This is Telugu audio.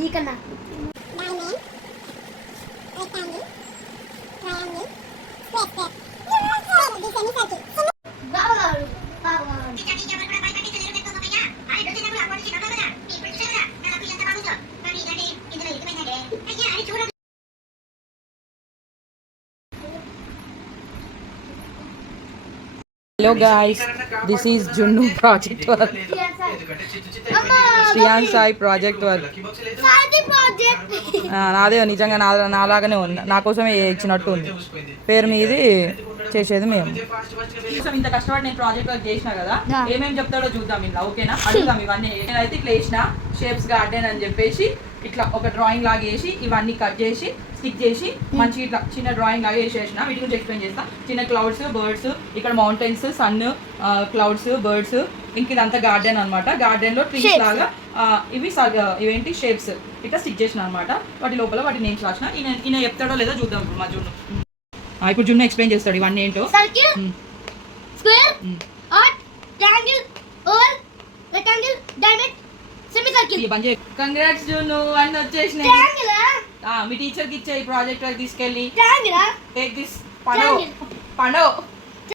నీకన్నా Hello guys, this is Junnu project work. Shriyan Sai project work. నాదే నిజంగా నాలాగానే ఉంది, నా కోసమే ఇచ్చినట్టు ఉంది. పేరు మీది చేసేది మేము. ఇంత కష్టపడి నేను ప్రాజెక్ట్ వర్క్ చేసినా కదా, ఏమేమి చెప్తాడో చూద్దాం ఇలా. ఓకేనా, అడుగుదాం ఇవన్నీ. నేనైతే ఇట్లా వేసిన షేప్స్ గార్డెన్ అని చెప్పేసి ఇట్లా ఒక డ్రాయింగ్ లాగా వేసి ఇవన్నీ కట్ చేసి స్టిక్ చేసి మంచి ఇట్లా చిన్న డ్రాయింగ్ లాగా వేసేసిన. వీటి గురించి ఎక్స్ప్లెయిన్ చేస్తా. చిన్న క్లౌడ్స్, బర్డ్స్, ఇక్కడ మౌంటైన్స్, సన్, క్లౌడ్స్, బర్డ్స్, ఇంక ఇదంతా గార్డెన్ అనమాట. గార్డెన్ లో ట్రీస్ లాగా ఇవేంటి షేప్స్ ఇట్లా స్టిక్ చేసిన అనమాట. వాటి లోపల వాటి నేమ్స్ రాసిన. ఈయన చెప్తాడో లేదో చూద్దాం ఇప్పుడు మా జున్ను. ఇప్పుడు జున్ను ఎక్స్ప్లెయిన్ చేస్తాడు ఇవన్నీ ఏంటో. Square, heart, triangle, oval, rectangle, diamond, semi circle. బంజే కంగ్రాట్స్ జున్ను, అన్ని వచ్చేసినాయి. ట్రయాంగిల్ మీ టీచర్ కి ఇచ్చే ఈ ప్రాజెక్ట్ వర్క్ తీసుకెళ్ళి ట్రయాంగిల్ టేక్ దిస్ పండో